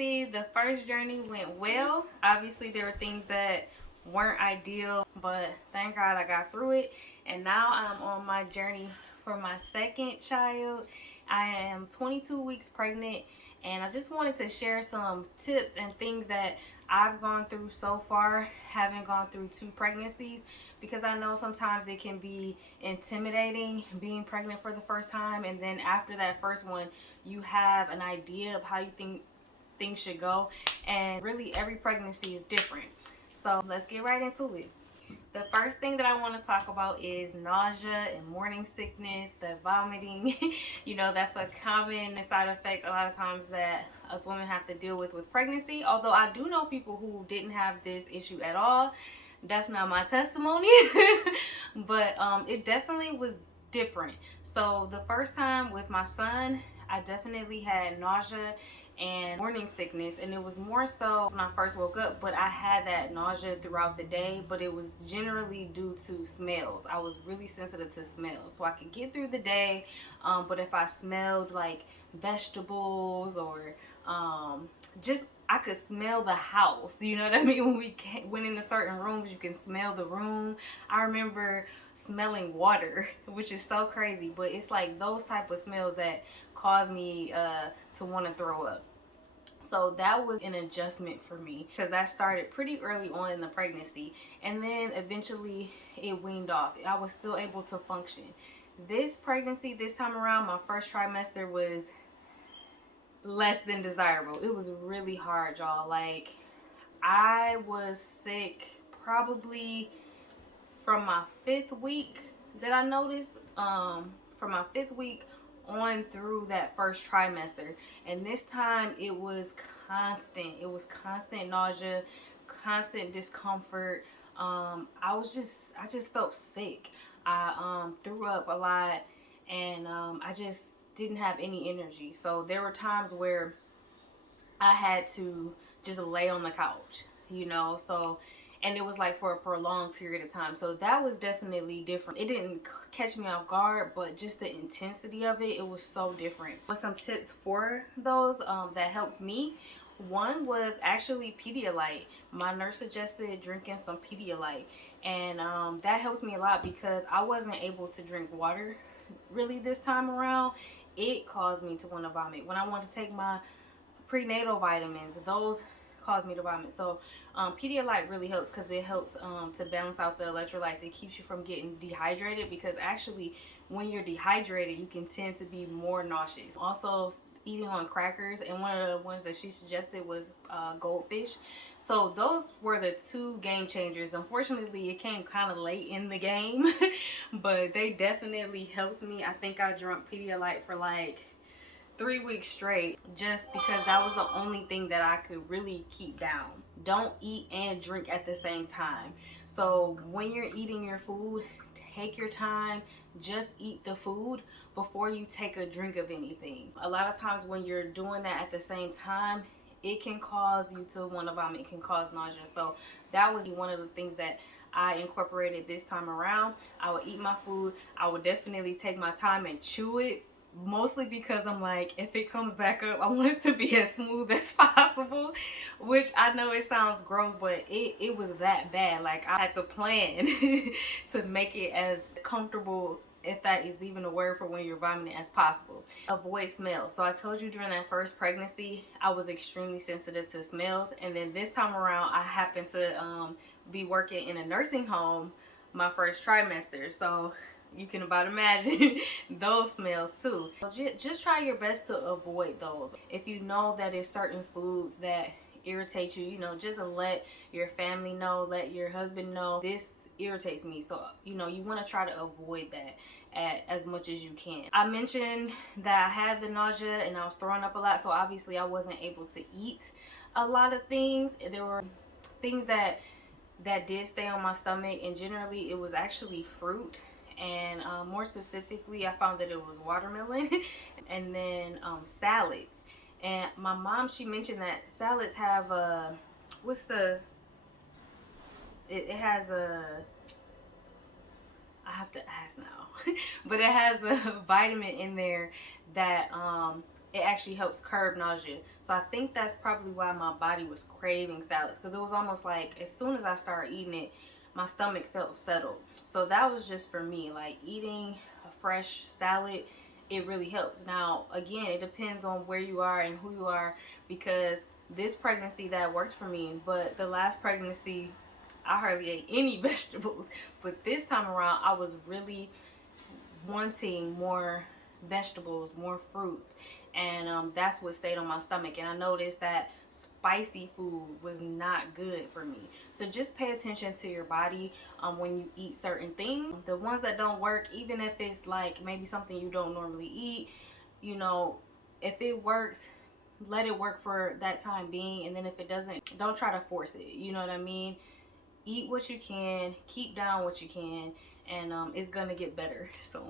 pregnancy, the first journey went well. Obviously, there were things that weren't ideal, but thank God I got through it. And now I'm on my journey for my second child. I am 22 weeks pregnant, and I just wanted to share some tips and things that I've gone through so far, having gone through 2 pregnancies, because I know sometimes it can be intimidating being pregnant for the first time, and then after that first one you have an idea of how you think things should go, and really every pregnancy is different. So let's get right into it. The first thing that I want to talk about is nausea and morning sickness, the vomiting. You know, that's a common side effect a lot of times that us women have to deal with pregnancy. Although I do know people who didn't have this issue at all. That's not my testimony. But it definitely was different. So the first time with my son, I definitely had nausea and morning sickness, and it was more so when I first woke up, but I had that nausea throughout the day, but it was generally due to smells. I was really sensitive to smells, so I could get through the day, but if I smelled like vegetables or just I could smell the house, you know what I mean? When we went into certain rooms, you can smell the room. I remember smelling water, which is so crazy, but it's like those type of smells that cause me to want to throw up. So that was an adjustment for me, because that started pretty early on in the pregnancy, and then eventually it weaned off. I was still able to function. This pregnancy, this time around, my first trimester was less than desirable. It was really hard, y'all. Like, I was sick probably from my 5th week that I noticed, from my 5th week on through that first trimester. And this time it was constant. It was constant nausea, constant discomfort. I just felt sick. I threw up a lot, and I just didn't have any energy. So there were times where I had to just lay on the couch, you know. So, and it was like for a prolonged period of time. So that was definitely different. It didn't catch me off guard, but just the intensity of it was so different. With some tips for those that helped me, one was actually Pedialyte. My nurse suggested drinking some Pedialyte, and that helped me a lot because I wasn't able to drink water really this time around. It caused me to want to vomit. When I wanted to take my prenatal vitamins, those caused me to vomit. So Pedialyte really helps, because it helps to balance out the electrolytes. It keeps you from getting dehydrated, because actually when you're dehydrated you can tend to be more nauseous. Also, eating on crackers, and one of the ones that she suggested was goldfish. So those were the 2 game changers. Unfortunately, it came kind of late in the game, but they definitely helped me. I think I drank Pedialyte for like 3 weeks straight, just because that was the only thing that I could really keep down. Don't eat and drink at the same time. So when you're eating your food, take your time. Just eat the food before you take a drink of anything. A lot of times when you're doing that at the same time, it can cause you to want to vomit. It can cause nausea. So that was one of the things that I incorporated this time around. I would eat my food. I would definitely take my time and chew it, mostly because I'm like, if it comes back up, I want it to be as smooth as possible, which I know it sounds gross, but it was that bad. Like, I had to plan to make it as comfortable, if that is even a word for when you're vomiting, as possible. Avoid smells. So I told you during that first pregnancy I was extremely sensitive to smells, and then this time around I happened to be working in a nursing home my first trimester, so you can about imagine those smells too. Just try your best to avoid those. If you know that it's certain foods that irritate you, you know, just let your family know, let your husband know, this irritates me. So, you know, you want to try to avoid that as much as you can. I mentioned that I had the nausea and I was throwing up a lot, so obviously I wasn't able to eat a lot of things. There were things that did stay on my stomach, and generally it was actually fruit. And more specifically, I found that it was watermelon and then salads. And my mom, she mentioned that salads have it has a, I have to ask now, but it has a vitamin in there that it actually helps curb nausea. So I think that's probably why my body was craving salads, because it was almost like as soon as I started eating it, my stomach felt settled. So that was just for me, like eating a fresh salad, it really helps. Now again, it depends on where you are and who you are, because this pregnancy that worked for me, but the last pregnancy I hardly ate any vegetables. But this time around I was really wanting more vegetables, more fruits, and that's what stayed on my stomach. And I noticed that spicy food was not good for me. So just pay attention to your body when you eat certain things. The ones that don't work, even if it's like maybe something you don't normally eat, you know, if it works, let it work for that time being, and then if it doesn't, don't try to force it, you know what I mean? Eat what you can, keep down what you can, and it's gonna get better soon.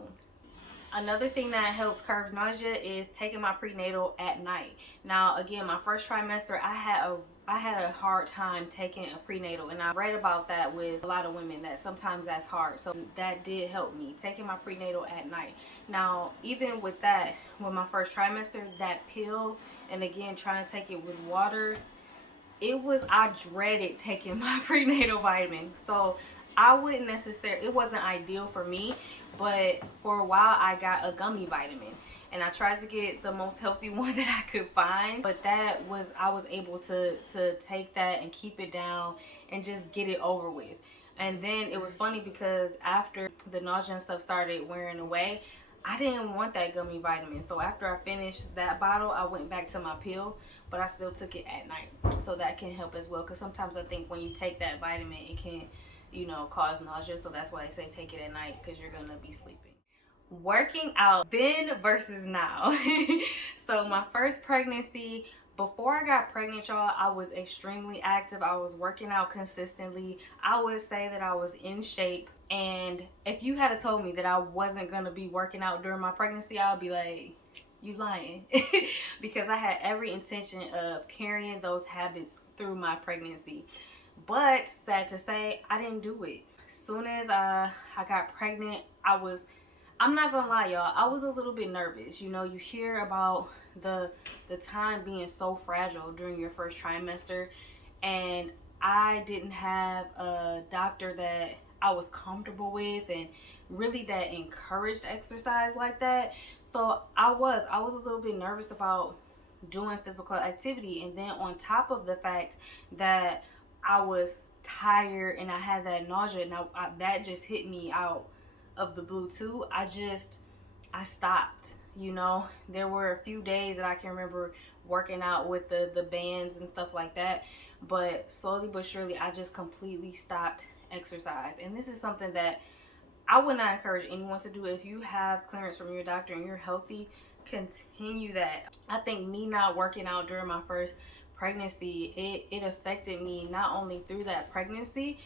Another thing that helps curb nausea is taking my prenatal at night. Now again, my first trimester, I had a hard time taking a prenatal, and I read about that with a lot of women, that sometimes that's hard. So that did help me, taking my prenatal at night. Now even with that, with my first trimester, that pill, and again trying to take it with water, I dreaded taking my prenatal vitamin. So I wouldn't necessarily, it wasn't ideal for me, but for a while I got a gummy vitamin, and I tried to get the most healthy one that I could find, but I was able to take that and keep it down and just get it over with. And then it was funny because after the nausea and stuff started wearing away, I didn't want that gummy vitamin. So after I finished that bottle, I went back to my pill, but I still took it at night. So that can help as well, because sometimes I think when you take that vitamin, it can, you know, cause nausea. So that's why I say take it at night, because you're gonna be sleeping. Working out then versus now. So my first pregnancy, before I got pregnant, y'all, I was extremely active. I was working out consistently. I would say that I was in shape. And if you had told me that I wasn't gonna be working out during my pregnancy, I'd be like, you lying. Because I had every intention of carrying those habits through my pregnancy. But sad to say, I didn't do it. As soon as I got pregnant, I'm not gonna lie, y'all, I was a little bit nervous. You know, you hear about the time being so fragile during your first trimester, and I didn't have a doctor that I was comfortable with and really that encouraged exercise like that. So I was a little bit nervous about doing physical activity, and then on top of the fact that I was tired and I had that nausea, and that just hit me out of the blue too. I stopped. You know, there were a few days that I can remember working out with the bands and stuff like that, but slowly but surely I just completely stopped exercise. And this is something that I would not encourage anyone to do. If you have clearance from your doctor and you're healthy, continue that. I think me not working out during my first pregnancy, it affected me not only through that pregnancy,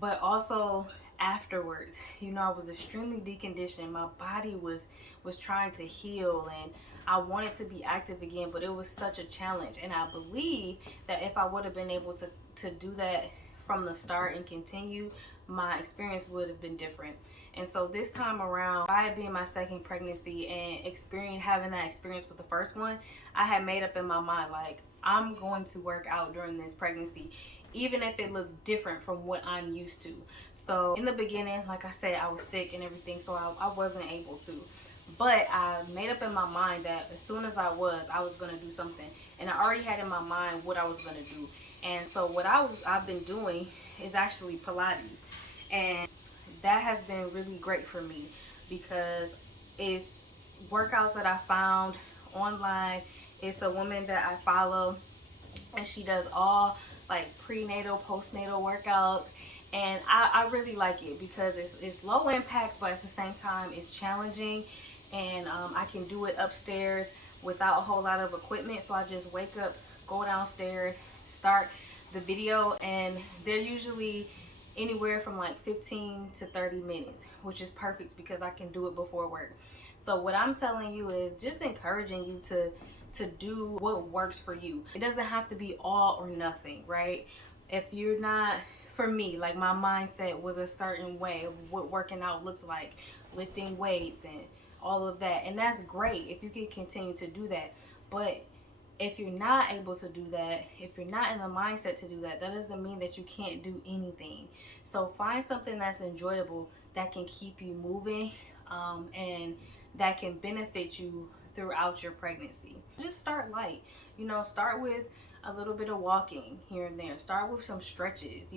but also afterwards. You know, I was extremely deconditioned. My body was trying to heal, and I wanted to be active again, but it was such a challenge. And I believe that if I would have been able to do that from the start and continue, my experience would have been different. And so this time around, by it being my second pregnancy and having that experience with the first one, I had made up in my mind, like, I'm going to work out during this pregnancy, even if it looks different from what I'm used to. So in the beginning, like I said, I was sick and everything, so I wasn't able to. But I made up in my mind that as soon as I was going to do something. And I already had in my mind what I was going to do. And so what I've been doing is actually Pilates. And that has been really great for me, because it's workouts that I found online. It's a woman that I follow, and she does all like prenatal, postnatal workouts, and I really like it because it's low impact, but at the same time it's challenging, and I can do it upstairs without a whole lot of equipment. So I just wake up, go downstairs, start the video, and they're usually anywhere from like 15 to 30 minutes, which is perfect because I can do it before work. So what I'm telling you is just encouraging you to do what works for you. It doesn't have to be all or nothing, right? If you're not, for me, like my mindset was a certain way of what working out looks like, lifting weights and all of that. And that's great if you can continue to do that. But if you're not able to do that, if you're not in the mindset to do that, that doesn't mean that you can't do anything. So find something that's enjoyable, that can keep you moving, and that can benefit you throughout your pregnancy. Just start light. Start with a little bit of walking here and there. Start with some stretches,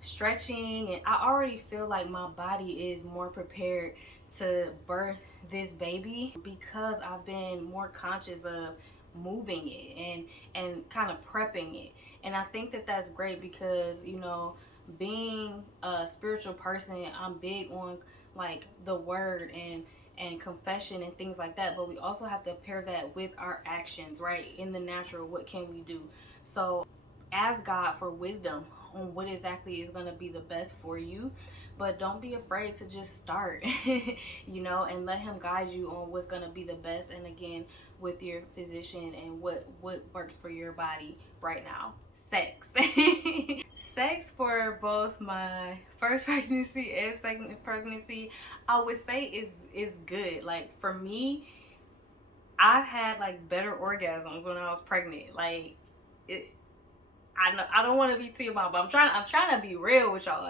stretching. And I already feel like my body is more prepared to birth this baby because I've been more conscious of moving it and kind of prepping it. And I think that that's great because being a spiritual person, I'm big on like the word and confession and things like that, but we also have to pair that with our actions, right? In the natural, what can we do? So ask God for wisdom on what exactly is going to be the best for you, but don't be afraid to just start and let him guide you on what's going to be the best, and again, with your physician, and what works for your body right now. Sex for both my first pregnancy and second pregnancy, I would say is good. Like for me, I've had like better orgasms when I was pregnant. Like I don't want to be too much, but I'm trying to be real with y'all.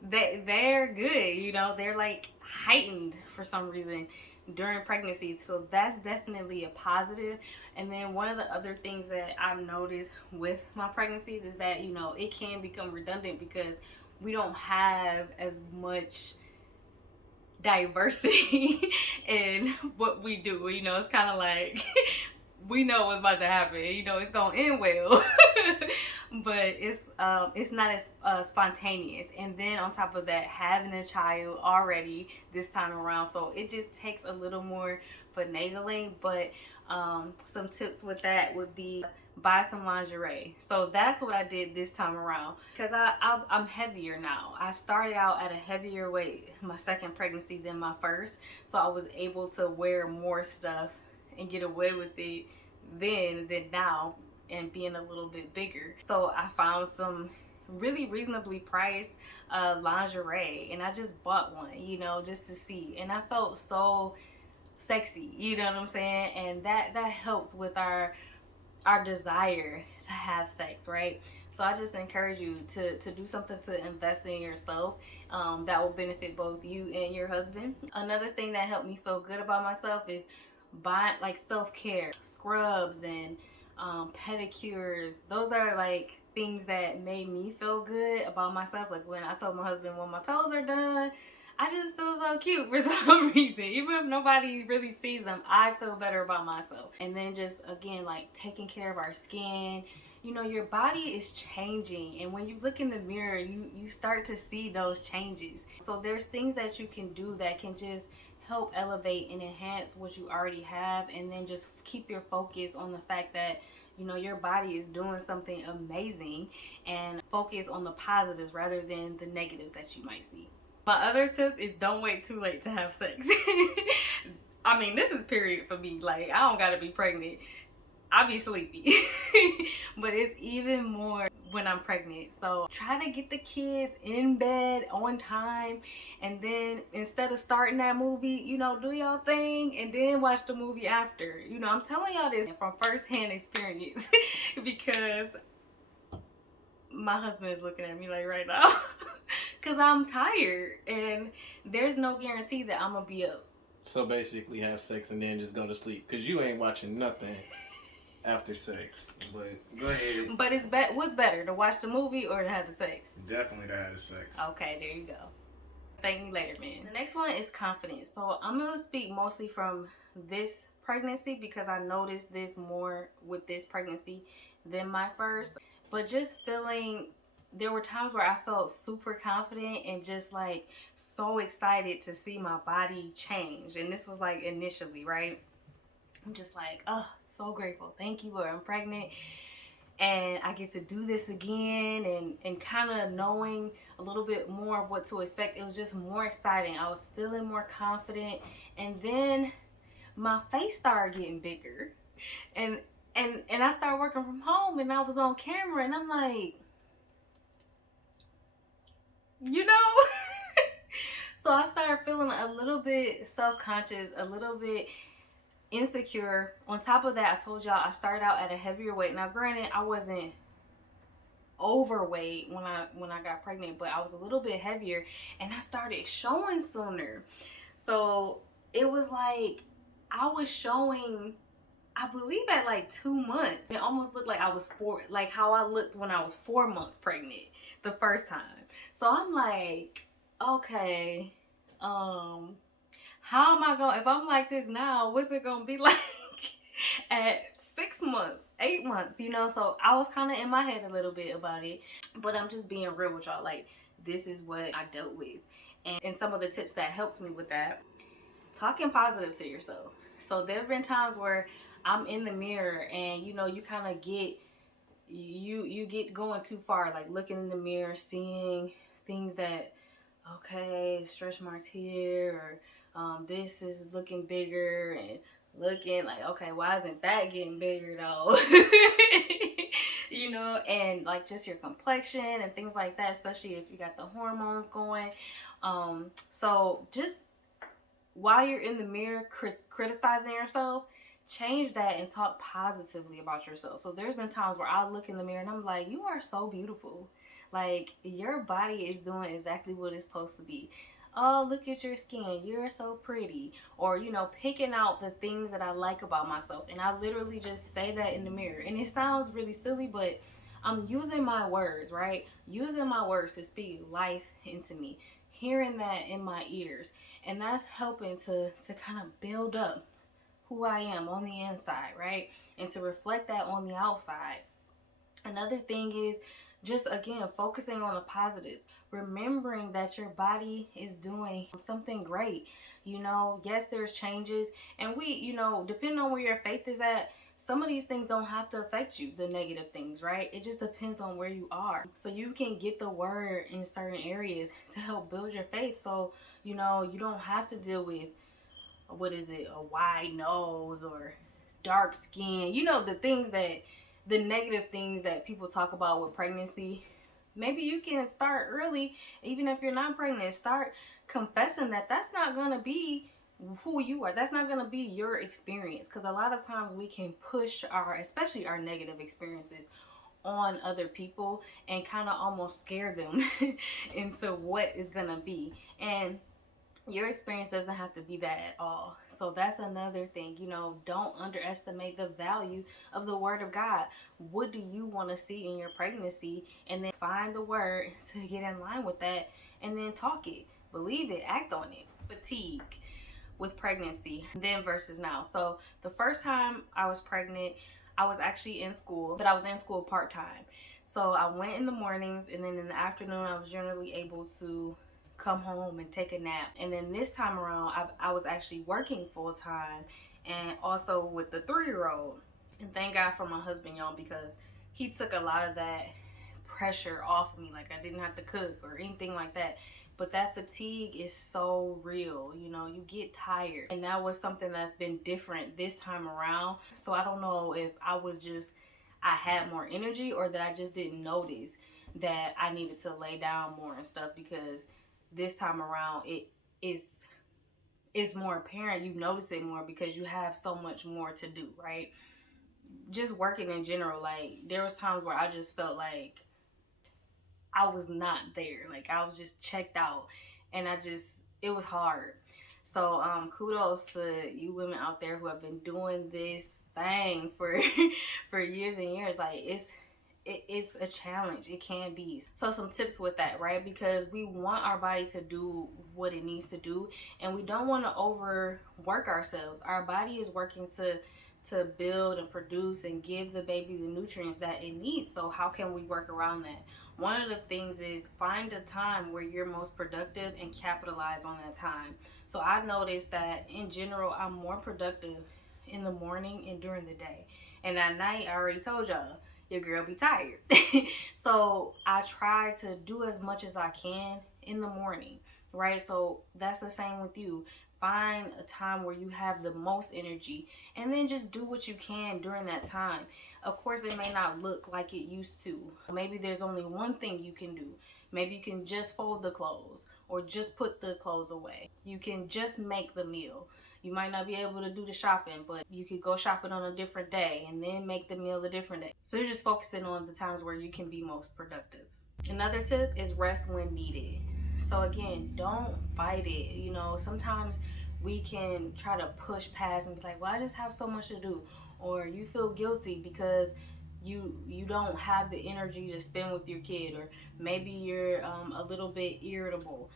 They're good. They're like heightened for some reason during pregnancy, so that's definitely a positive. And then one of the other things that I've noticed with my pregnancies is that it can become redundant because we don't have as much diversity in what we do. It's kind of like we know what's about to happen. It's gonna end well, but it's not as spontaneous. And then on top of that, having a child already this time around, so it just takes a little more finagling. But some tips with that would be buy some lingerie. So that's what I did this time around because I'm heavier now. I started out at a heavier weight my second pregnancy than my first, so I was able to wear more stuff and get away with it then than now, and being a little bit bigger. So I found some really reasonably priced lingerie, and I just bought one, just to see, and I felt so sexy, you know what I'm saying? And that helps with our desire to have sex, right? So I just encourage you to do something to invest in yourself that will benefit both you and your husband. Another thing that helped me feel good about myself is buying like self-care, scrubs and pedicures. Those are like things that made me feel good about myself. Like when I told my husband, when my toes are done, I just feel so cute for some reason. Even if nobody really sees them, I feel better about myself. And then just again, like taking care of our skin. Your body is changing, and when you look in the mirror, you start to see those changes. So there's things that you can do that can just help elevate and enhance what you already have, and then just keep your focus on the fact that your body is doing something amazing, and focus on the positives rather than the negatives that you might see. My other tip is don't wait too late to have sex. I mean, this is period for me. Like, I don't gotta be pregnant. I be sleepy. But it's even more when I'm pregnant. So try to get the kids in bed on time, and then instead of starting that movie, do y'all thing and then watch the movie after. I'm telling y'all this from first-hand experience because my husband is looking at me like right now because I'm tired, and there's no guarantee that I'm gonna be up. So basically have sex and then just go to sleep because you ain't watching nothing after sex. But go ahead. But what's better, to watch the movie or to have the sex? Definitely to have the sex. Okay, there you go. Thank me later, man. The next one is confidence. So I'm gonna speak mostly from this pregnancy because I noticed this more with this pregnancy than my first. But just feeling, there were times where I felt super confident and just like so excited to see my body change. And this was like initially, right? I'm just like, oh, so grateful. Thank you, Lord. I'm pregnant and I get to do this again, and kind of knowing a little bit more of what to expect. It was just more exciting. I was feeling more confident, and then my face started getting bigger, and I started working from home, and I was on camera, and I'm like, So I started feeling a little bit self-conscious, a little bit insecure. On top of that, I told y'all I started out at a heavier weight. Now granted, I wasn't overweight when I got pregnant, but I was a little bit heavier, and I started showing sooner. So it was like I was showing, I believe, at like 2 months. It almost looked like I was like how I looked when I was 4 months pregnant the first time. So I'm like, okay, how am I going, if I'm like this now, what's it gonna be like at 6 months, 8 months, you know? So I was kind of in my head a little bit about it, but I'm just being real with y'all. Like, this is what I dealt with, and some of the tips that helped me with that: talking positive to yourself. So there have been times where I'm in the mirror and you know, you kind of get, you get going too far, like looking in the mirror, seeing things that, okay, stretch marks here, or this is looking bigger, and looking like, okay, why isn't that getting bigger though? You know, and like just your complexion and things like that, especially if you got the hormones going. So just while you're in the mirror criticizing yourself, change that and talk positively about yourself. So there's been times where I look in the mirror and I'm like, you are so beautiful. Like, your body is doing exactly what it's supposed to be. Oh, look at your skin, you're so pretty. Or, you know, picking out the things that I like about myself. And I literally just say that in the mirror. And it sounds really silly, but I'm using my words, right? Using my words to speak life into me, hearing that in my ears. And that's helping to kind of build up who I am on the inside, right? And to reflect that on the outside. Another thing is just, again, focusing on the positives, remembering that your body is doing something great. You know, yes, there's changes, and we, you know, depending on where your faith is at, some of these things don't have to affect you, the negative things, right? It just depends on where you are. So you can get the word in certain areas to help build your faith. So, you know, you don't have to deal with, what is it, a wide nose or dark skin, you know, the things that, the negative things that people talk about with pregnancy. Maybe you can start early, even if you're not pregnant. Start confessing that that's not gonna be who you are. That's not gonna be your experience, because a lot of times we can push our, especially our negative experiences, on other people and kind of almost scare them into what is gonna be. And your experience doesn't have to be that at all. So that's another thing, you know, don't underestimate the value of the word of God. What do you want to see in your pregnancy? And then find the word to get in line with that, and then talk it, believe it, act on it. Fatigue with pregnancy then versus now. So the first time I was pregnant, I was actually in school, but I was in school part-time. So I went in the mornings, and then in the afternoon I was generally able to come home and take a nap. And then this time around, I was actually working full time, and also with the 3-year-old. And thank God for my husband, y'all, because he took a lot of that pressure off of me. Like, I didn't have to cook or anything like that. But that fatigue is so real, you know, you get tired. And that was something that's been different this time around. So I don't know if I had more energy, or that I just didn't notice that I needed to lay down more and stuff, because this time around it's more apparent. You notice it more because you have so much more to do, right? Just working in general, like, there was times where I just felt like I was not there, like I was just checked out, and it was hard. So kudos to you women out there who have been doing this thing for for years and years. Like, it's a challenge. It can be. So some tips with that, right? Because we want our body to do what it needs to do, and we don't want to overwork ourselves. Our body is working to build and produce and give the baby the nutrients that it needs. So how can we work around that? One of the things is find a time where you're most productive and capitalize on that time. So I noticed that in general, I'm more productive in the morning and during the day. And at night, I already told y'all, your girl be tired. So I try to do as much as I can in the morning, right? So that's the same with you. Find a time where you have the most energy, and then just do what you can during that time. Of course, it may not look like it used to. Maybe there's only one thing you can do. Maybe you can just fold the clothes or just put the clothes away. You can just make the meal. You might not be able to do the shopping, but you could go shopping on a different day and then make the meal a different day. So you're just focusing on the times where you can be most productive. Another tip is rest when needed. So again, don't fight it. You know, sometimes we can try to push past and be like, well, I just have so much to do. Or you feel guilty because you don't have the energy to spend with your kid, or maybe you're a little bit irritable.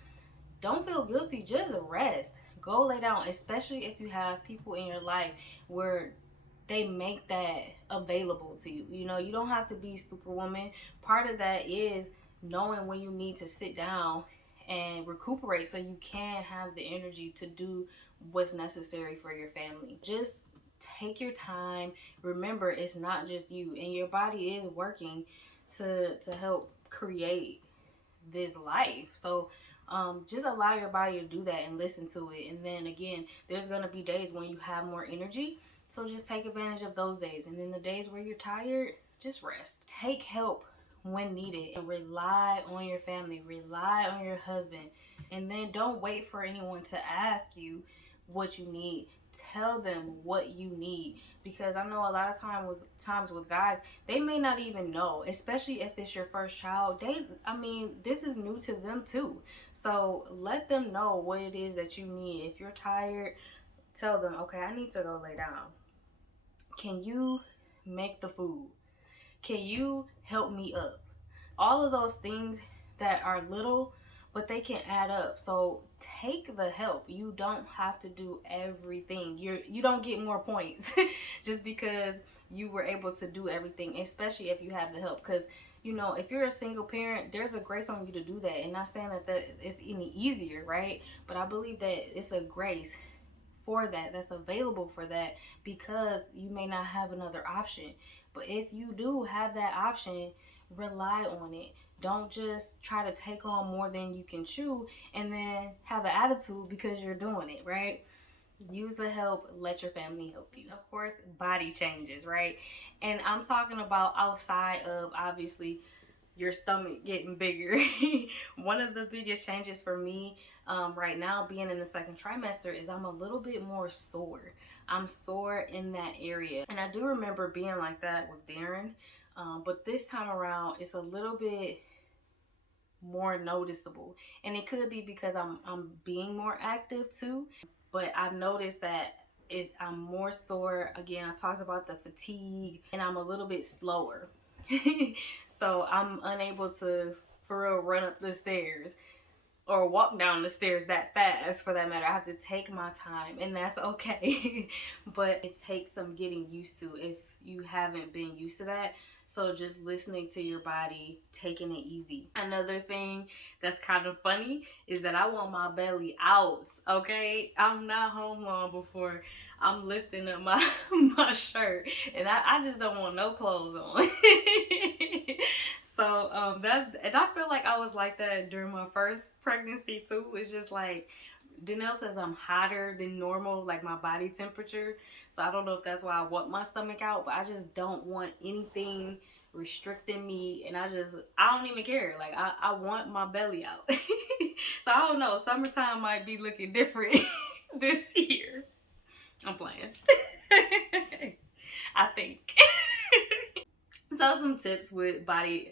Don't feel guilty, just rest. Go lay down, especially if you have people in your life where they make that available to you. You know, you don't have to be superwoman. Part of that is knowing when you need to sit down and recuperate so you can have the energy to do what's necessary for your family. Just take your time. Remember, it's not just you, and your body is working to help create this life. So just allow your body to do that and listen to it. And then again, there's gonna be days when you have more energy, so just take advantage of those days. And then the days where you're tired, just rest. Take help when needed, and rely on your family, rely on your husband. And then don't wait for anyone to ask you what you need. Tell them what you need, because I know a lot of times with guys, they may not even know, especially if it's your first child. This is new to them too. So let them know what it is that you need. If you're tired, tell them, okay, I need to go lay down. Can you make the food? Can you help me up? All of those things that are little, but they can add up. So take the help. You don't have to do everything. You don't get more points just because you were able to do everything, especially if you have the help. Because you know, if you're a single parent, there's a grace on you to do that. And not saying that it's any easier, right? But I believe that it's a grace for that's available for that, because you may not have another option. But if you do have that option, rely on it. Don't just try to take on more than you can chew and then have an attitude because you're doing it, right? Use the help, let your family help you. Of course, body changes, right? And I'm talking about outside of obviously your stomach getting bigger. One of the biggest changes for me right now, being in the second trimester, is I'm a little bit more sore. I'm sore in that area. And I do remember being like that with Darren. But this time around, it's a little bit more noticeable. And it could be because I'm being more active too. But I've noticed that I'm more sore. Again, I talked about the fatigue, and I'm a little bit slower. So I'm unable to, for real, run up the stairs or walk down the stairs that fast, for that matter. I have to take my time, and that's okay. But it takes some getting used to if you haven't been used to that. So just listening to your body, taking it easy. Another thing that's kind of funny is that I want my belly out, okay? I'm not home long before I'm lifting up my shirt, and I just don't want no clothes on. So and I feel like I was like that during my first pregnancy too. It's just like Danelle says I'm hotter than normal, like my body temperature. So I don't know if that's why I want my stomach out, but I just don't want anything restricting me, and I don't even care. Like I want my belly out. So I don't know. Summertime might be looking different this year. I'm playing. I think. So some tips with body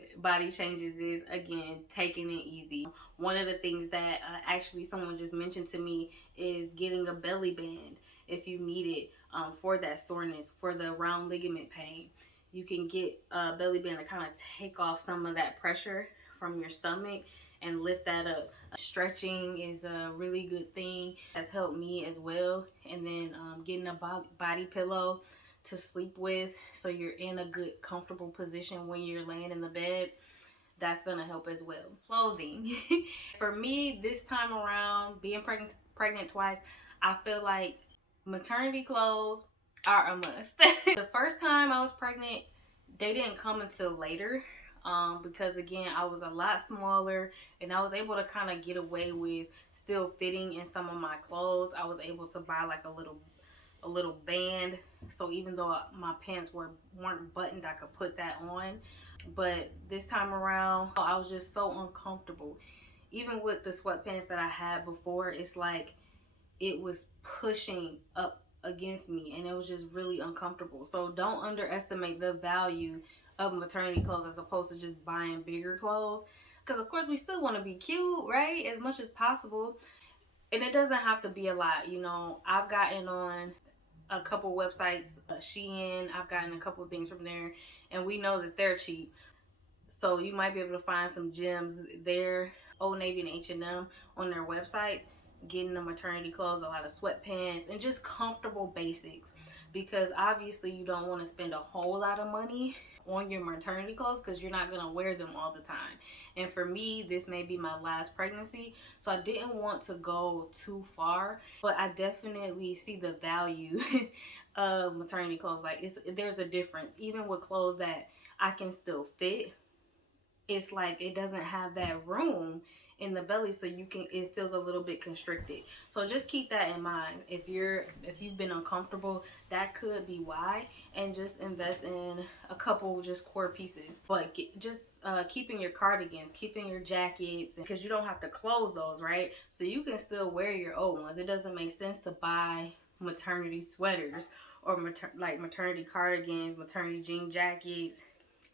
changes is, again, taking it easy. One of the things that actually someone just mentioned to me is getting a belly band if you need it for that soreness, for the round ligament pain. You can get a belly band to kind of take off some of that pressure from your stomach and lift that up. Stretching is a really good thing. That's helped me as well. And then getting a body pillow to sleep with, so you're in a good comfortable position when you're laying in the bed. That's gonna help as well. Clothing. For me, this time around, being pregnant twice, I feel like maternity clothes are a must. The first time I was pregnant, they didn't come until later. because again, I was a lot smaller and I was able to kind of get away with still fitting in some of my clothes. I was able to buy like a little band, so even though my pants weren't buttoned, I could put that on. But this time around, I was just so uncomfortable. Even with the sweatpants that I had before, it's like it was pushing up against me and it was just really uncomfortable. So don't underestimate the value of maternity clothes as opposed to just buying bigger clothes, because of course we still want to be cute, right, as much as possible. And it doesn't have to be a lot. I've gotten on a couple websites, Shein, I've gotten a couple of things from there, and we know that they're cheap. So you might be able to find some gems there. Old Navy and H&M on their websites, getting the maternity clothes, a lot of sweatpants, and just comfortable basics. Because obviously you don't want to spend a whole lot of money on your maternity clothes because you're not going to wear them all the time. And for me, this may be my last pregnancy, so I didn't want to go too far, but I definitely see the value of maternity clothes. Like, there's a difference. Even with clothes that I can still fit, it's like it doesn't have that room in the belly, so it feels a little bit constricted. So just keep that in mind. If you've been uncomfortable, that could be why. And just invest in a couple just core pieces, like just keeping your cardigans, keeping your jackets, because you don't have to close those, right? So you can still wear your old ones. It doesn't make sense to buy maternity sweaters or maternity cardigans, maternity jean jackets.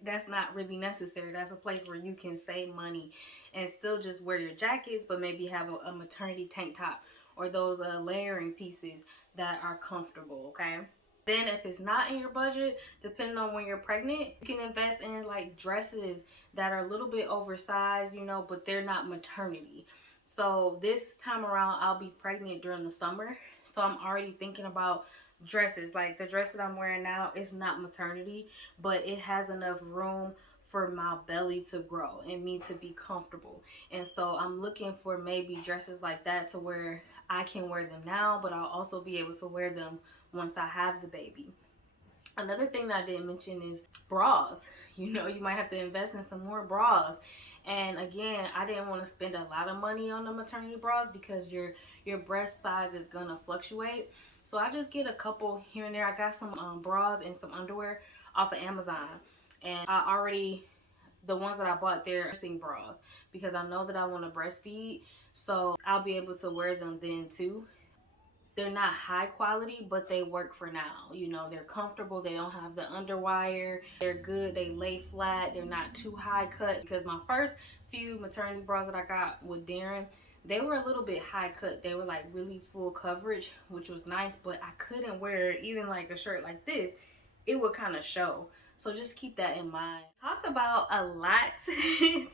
That's not really necessary. That's a place where you can save money and still just wear your jackets, but maybe have a maternity tank top or those layering pieces that are comfortable, okay? Then if it's not in your budget, depending on when you're pregnant, you can invest in like dresses that are a little bit oversized, but they're not maternity. So this time around, I'll be pregnant during the summer. So I'm already thinking about dresses. Like the dress that I'm wearing now is not maternity, but it has enough room for my belly to grow and me to be comfortable. And so I'm looking for maybe dresses like that to where I can wear them now, but I'll also be able to wear them once I have the baby. Another thing that I didn't mention is bras. You might have to invest in some more bras. And again, I didn't want to spend a lot of money on the maternity bras because your breast size is gonna fluctuate. So I just get a couple here and there. I got some bras and some underwear off of Amazon, and the ones that I bought, they're nursing bras because I know that I want to breastfeed, so I'll be able to wear them then too. They're not high quality, but they work for now. They're comfortable. They don't have the underwire. They're good. They lay flat. They're not too high cut, because my first few maternity bras that I got with Darren, they were a little bit high cut. They were like really full coverage, which was nice, but I couldn't wear even like a shirt like this. It would kind of show. So just keep that in mind. Talked about a lot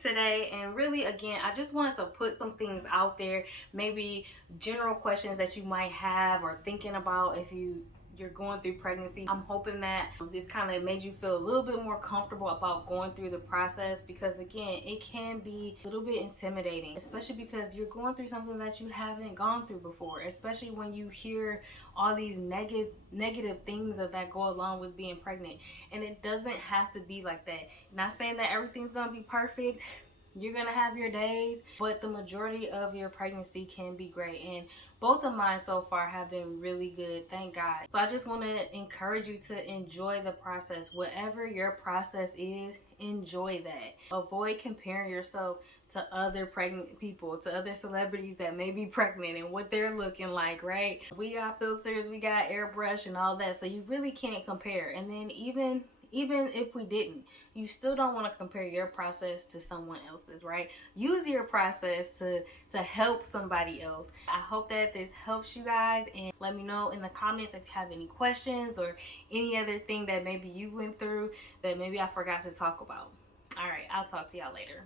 today, and really, again, I just wanted to put some things out there, maybe general questions that you might have or thinking about if you're going through pregnancy. I'm hoping that this kind of made you feel a little bit more comfortable about going through the process, because again, it can be a little bit intimidating, especially because you're going through something that you haven't gone through before, especially when you hear all these negative things that go along with being pregnant. And it doesn't have to be like that. Not saying that everything's gonna be perfect. You're gonna have your days, but the majority of your pregnancy can be great. And both of mine so far have been really good, thank God. So I just want to encourage you to enjoy the process. Whatever your process is, enjoy that. Avoid comparing yourself to other pregnant people, to other celebrities that may be pregnant and what they're looking like, right? We got filters, we got airbrush and all that, so you really can't compare. And then even if we didn't, you still don't want to compare your process to someone else's, right? Use your process to help somebody else. I hope that this helps you guys, and let me know in the comments if you have any questions or any other thing that maybe you went through that maybe I forgot to talk about. All right, I'll talk to y'all later.